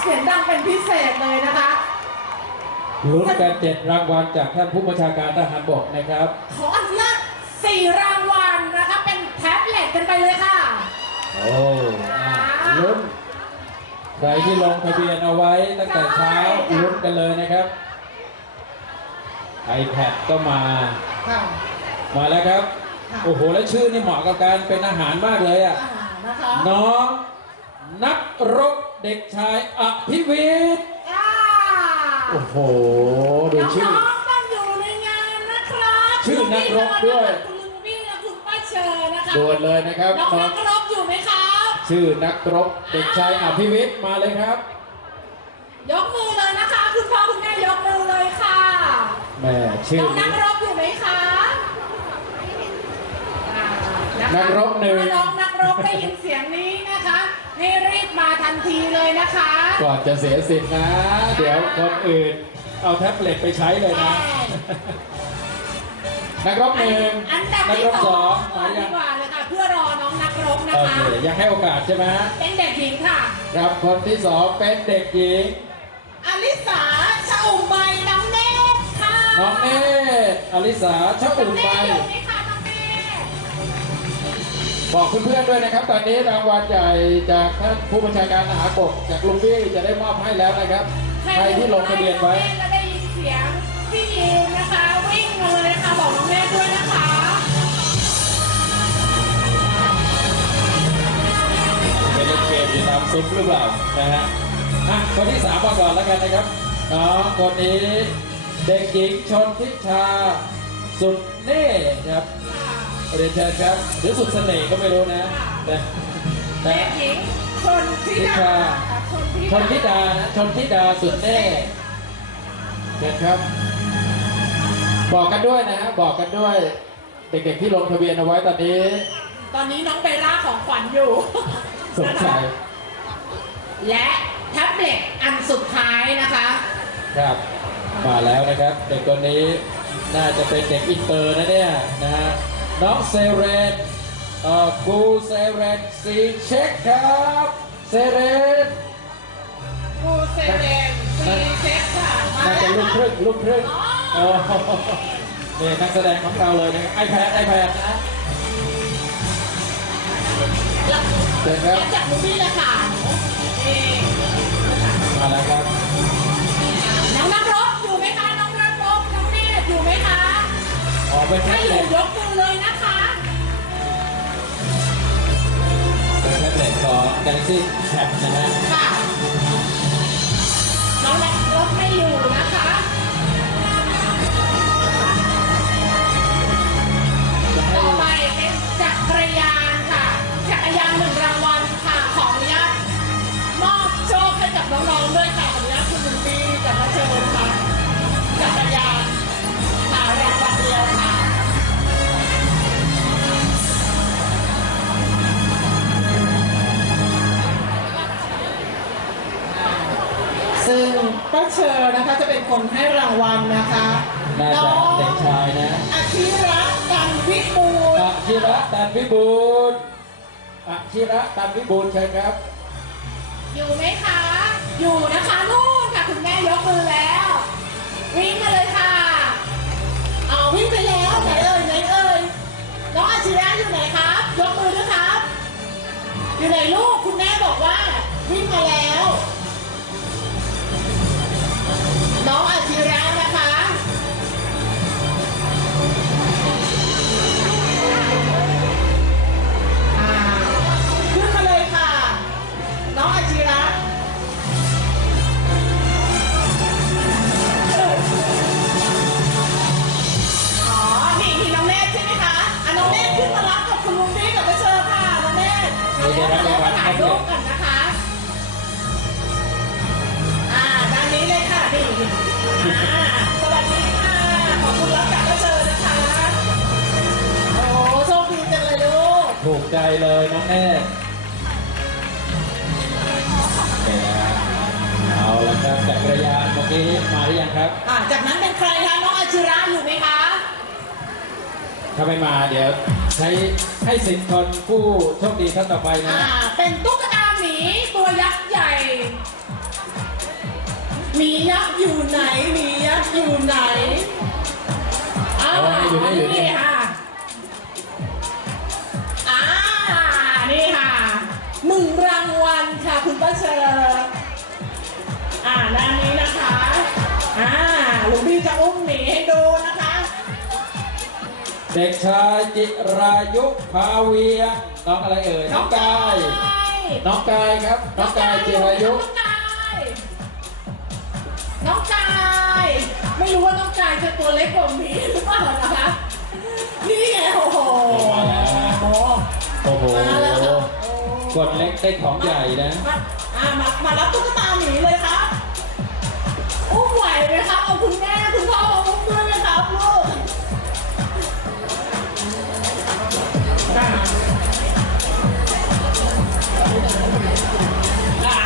เสียงดังเป็นพิเศษเลยนะคะ ลุ้นกันเจ็ดรางวัลจากท่านผู้บัญชาการทหารบกนะครับ ขออนุญาตสี่รางวัลนะคะ เป็นแท็บเล็ตกันไปเลยค่ะ โอ้อะลุ้นใครที่ลงทะเบียนเอาไว้ตั้งแต่เช้าลุ้นกันเลยนะครับ iPad ก็มาค่ะมาแล้วครับค่ะโอ้โห แล้วชื่อนี่เหมาะกับการเป็นอาหารมากเลยอะอ่านะคะน้องนักรบ เด็กชายอภิวิทย์อ่าโอ้โห ดูชื่อน้องๆต้องอยู่ในงานนะครับชื่อนักรบด้วย คุณลุงวี่และคุณป้าเชิญนะคะด่วนเลยนะครับน้องน้อนังกรบอยู่ไหมครับ ชื่อนักรบเด็กชายอภิวิทย์มาเลยครับยกมือเลยนะคะคุณพ่อคุณแม่ยกมือเลยค่ะแม่ชื่อน้องนันี้ กรบอยู่ไหมคะอ่าะคะนักรบหนึ่ง ถ้าน้องนักรบได้ยินเสียงนี้นะคะ ให้รีบมาทันทีเลยนะคะ ก่อนจะเสียสิทธิ์นะ เดี๋ยวคนอื่นเอาแท็บเล็ตไปใช้เลยนะ นักรบหนึ่งอันดับนักที่รบสสอองงมาดียังกว่าเลยค่ะเพื่อรอน้องนักรบนะโอคะ เคยังให้โอกาสใช่ไหมเป็นเด็กหญิงค่ะ ครับคนที่สองเป็นเด็กหญิง อลิสาชะอุ่มใบน้องเนตรค่ะน้องเนตรอลิสาชอบน้อุ่องนเนไปตรอยู่ไหมคะน้องเนตร บอกเพื่อนๆด้วยนะครับ ตอนนี้รางวัลใหญ่จากท่านผู้บัญชาการทหารบกจากลุงบี้จะได้มอบให้แล้วนะครับ ใครที่ลงทะเบียนไว้แล้วได้ยินเสียงพี่ยิวนะคะ วิ่งมาเลยค่ะบอกน้องเนตรด้วยนะคะไปเล่นเกมอยู่ตามซุ้มหรือเปล่านะฮะอะคนที่สามมาก่อนแล้วกันนะครับน้องคนนี้เด็กหญิงชนทิชาสุดเน่ครับ เรียนเชิญครับหรือสุดเสน่ห์ก็ไม่รู้นะแต่แต่เด็กหญิงชนทิทิดาชาชชนนทิทิดาดานะชนทิดาสุดเน่เชิญครับ บอกกันด้วยนะฮะบอกกันด้วย เด็กๆที่ลงทะเบียนเอาไว้ตอนนี้ ตอนนี้น้องเบลล่าของขวัญอยู่สงสัยและแท็บเล็ตอันสุดท้ายนะคะ ครับ มาแล้วนะครับ เด็กคนนี้น่าจะเป็นเด็กอินเตอร์นะเนี่ยนะฮะ น้องเซเรนเอ่อกูเซเรนซีเช็คครับเซเรนกูเซเดนซีเซ็กค่ะมาน่าจะแล้วลูกครึ่งลูกครึ่งอ๋อโอ้โหนี่นักแสดงของเราเลยนะครับไอแพดไอแพดนะหลังเชิญครับจากมูฟี่เลยค่ะนี่มาแล้วครับ ออกเป็นแท็ถ้าบอยู่เล็ตยกมือเลยนะคะเป็นแท็บเล็ตของ Galaxy Tab นะฮะ ค่ะน้องนักรบไม่อยู่นะคะจะ ป้าเชอร์นะคะจะเป็นคนให้รางวัลนะคะน่าจะเด็กชายนะอาชิระกันวิบูลย์อาชิระตันวิบูลย์อาชิระตันวิบูลย์เชิญครับอยู่ไหมคะ อยู่นะคะนู่นค่ะคุณแม่ยกมือแล้ว วิ่งมาเลยค่ะ เอาวิ่งไปแล้วไหนเอ่ยไหนเอ่ยน้องอาชิระอยู่ไหนครับ ยกมือด้วยครับ อยู่ไหนลูกคุณแม่บอกว่า วิ่งมาแล้ว เดี๋ยวๆมาแล้วเดี๋ยวๆมาถ่ายรูปกันนะคะ อ่าด้านนี้เลยค่ะนี่อ่าสวัสดีค่ะ ขอบคุณรับจากพระเชอร์นะคะ โอ้โชคดีจังเลยลูก ถูกใจเลยน้องแน่เนี่ยนะเอาละครับจักรยานเมื่อกี้มาหรือยังครับ อ่าจากนั้นเป็นใครคะน้องอาชิระอยู่ไหมคะ ถ้าไม่มาเดี๋ยวใช้ให้สิทธิ์คนผู้โชคดีท่านต่อไปนะอ่าเป็นตุ๊กตาหมีตัวยักษ์ใหญ่มียักษ์อยู่ไหนมียักษ์อยู่ไหนอ่าออยู่นี่ค่ะอ่านี่ค่ะหนึ่งรางวัลค่ะคุณป้าเชอร์อ่าด้านนี้นะคะ อ่าหลวงพี่จะอุ้มหมีให้ดูนะ เด็กชายจิรายุพาเวียงน้องอะไรเอ่ย น้องกาย น้องกายครับ น้องกายจิรายุ น้องกายน้องกาย ไม่รู้ว่าน้องกายจะตัวเล็กกว่าหมีหรือเปล่านะคะ นี่ไงโอ้โห มาแล้วนะโอ้โห มาแล้วค่ะโอ้กดเล็กได้ของใหญ่นะ มาอะมามารับตุ๊กตาหมีเลยครับอุ้มไหวไหมครับเอาคุณแม่คุณพ่อมาอุ้มด้วยไหมครับลูก อะ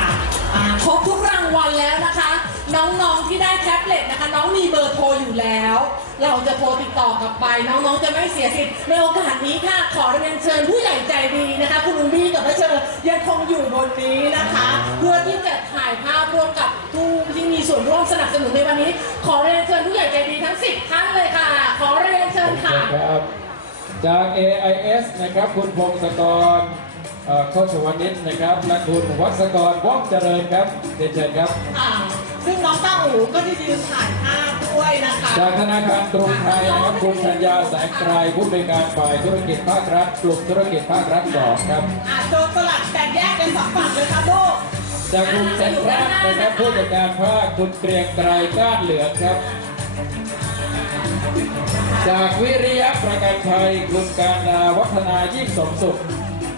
อะครบทุกรางวัลแล้วนะคะ น้องๆที่ได้แท็บเล็ตนะคะ น้องมีเบอร์โทรอยู่แล้ว เราจะโทรติดต่อกลับไป น้องๆจะไม่เสียสิทธิ์ในโอกาสนี้ค่ะขอเรียนเชิญผู้ใหญ่ใจดีนะคะ คุณลุงบี้กับพระเชอร์ยังคงอยู่บนนี้นะคะ เพื่อที่จะถ่ายภาพร่วมกับผู้ที่มีส่วนร่วมสนับสนุนในวันนี้ ขอเรียนเชิญผู้ใหญ่ใจดีทั้ง 10 ท่านเลยค่ะ ขอเรียนเชิญค่ะ ครับ จาก AIS นะครับ คุณพงศกร โคชวณิชนะครับ และคุณวัศกรว่องเจริญครับเรียนเชิญครับอ่าซึ่งน้องต้าอูก็จะยืนถ่ายภาพด้วยนะคะจากธนาคารกรุงไทยนะครับคุณชัญญาแสงไกรผู้บริการฝ่ายธุรกิจภาครัฐกลุ่มธุรกิจภาครัฐสองครับอ่าโดนสลัดแบ่งแยกเป็นสองฝั่งเลยครับลูกจากคุณเซ็นทรัลนะครับผู้จัดการภาคคุณเกรียงไกรก้านเหลืองครับจากวิริยะประกันภัยคุณการนาวัฒนายิ่งสมสุข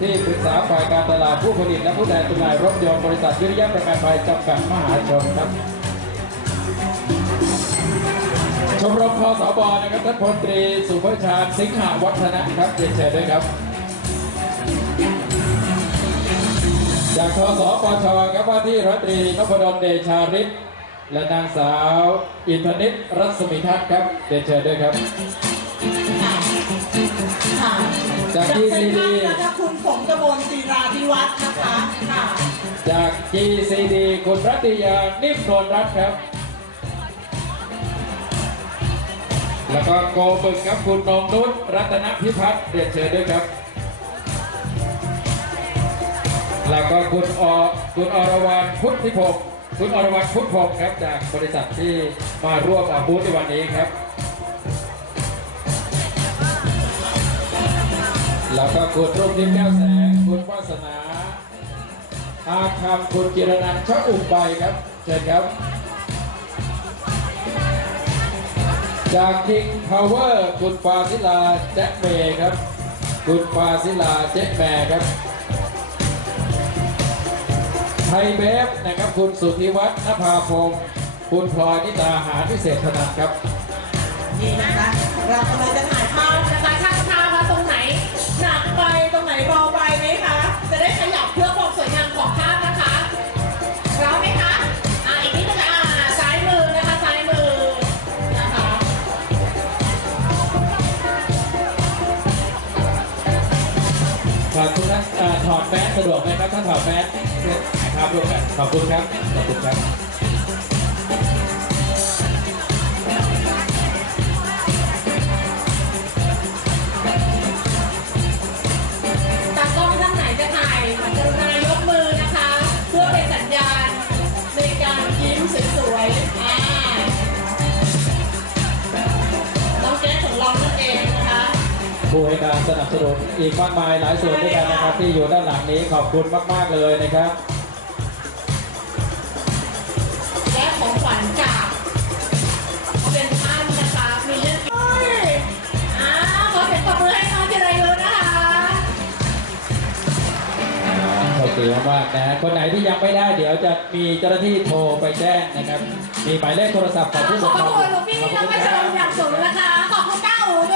ที่ปรึกษาฝ่ายการตลาดผู้ผลิตและผู้แทนจำหน่ายรถยนต์บริษัทวิริยะประกันภัยจำกัดมหาชนครับ ชมรมคอสบนะครับท่านพลตรีสุภชาญสิงหาวัฒนะครับเรียนเชิญด้วยครับ จากทสปชครับว่าที่ร้อยตรีนพดลเดชาริศและนางสาวอินทนิตรัศมีทัศน์ครับเรียนเชิญด้วยครับค่ะจากจากที่เซ็นทรัลดี ลศิราธิวัฒน์นะคะค่ะจาก GCD คุณรัติยา นิ่มนวลรัตน์ครับ แล้วก็โกบึกครับคุณนงนุชรัตนพิพัฒน์เรียนเชิญด้วยครับ แล้วก็คุณอคุณอรวรรณพุทธิพงศ์คุณอรวรรณพุทธพงศ์ครับ จากบริษัทที่มาร่วมอาบูธในวันนี้ครับแล้วก็คุณรุ่งทิพย์แก้วแสง วาสนา อาคำคุณกิรนันท์ชะอุ่มใบครับเชิญครับ จาก King Power คุณฟาซิลาแจ็คเมย์ครับ คุณฟาซิลาเจ็คแมร์ครับไทยเบฟนะครับคุณสุทธิวัฒน์นภาพงศ์คุณพลอยนิตาหาพิเศษถนัดครับ นี่นะคะ เรากำลังจะถ่ายภาพนะคะช่างภาพว่าตรงไหนหนักไปตรงไหนเบา ขอบคุณท่านเอ่อถอดแมสสะดวกไหมครับถ้าถอดแมสเพื่อถ่ายภาพร่วมกันขอบคุณครับขอบคุณครับ ผู้ให้การสนับสนุนอีกมากมายหลายส่วนด้วยกันนะครับ ที่อยู่ด้านหลังนี้ขอบคุณมาก ๆ เลยนะครับ และของขวัญจากเป็นท่านนะคะมีเรื่องเฮ้ยอ้าวขอเสียงปรบมือให้น้องเจริญเลยนะคะโอเคมากๆนะฮะคนไหนที่ยังไม่ได้เดี๋ยวจะมีเจ้าหน้าที่โทรไปแจ้งนะครับ มีหมายเลขโทรศัพท์ของผู้ขปอกบครองคุณหลวงพี่ขอบน้องคุณประคชารัชบนอย่างสูงนะคะ ขอบคุณก้าอูด้วย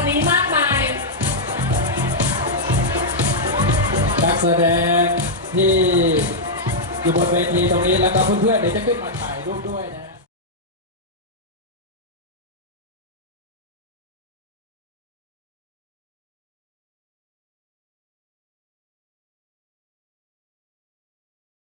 วันนี้มากมาย นักแสดงที่อยู่บนเวทีตรงนี้แล้วก็เพื่อนๆเดี๋ยวจะขึ้นมาถ่ายรูปด้วยนะฮะ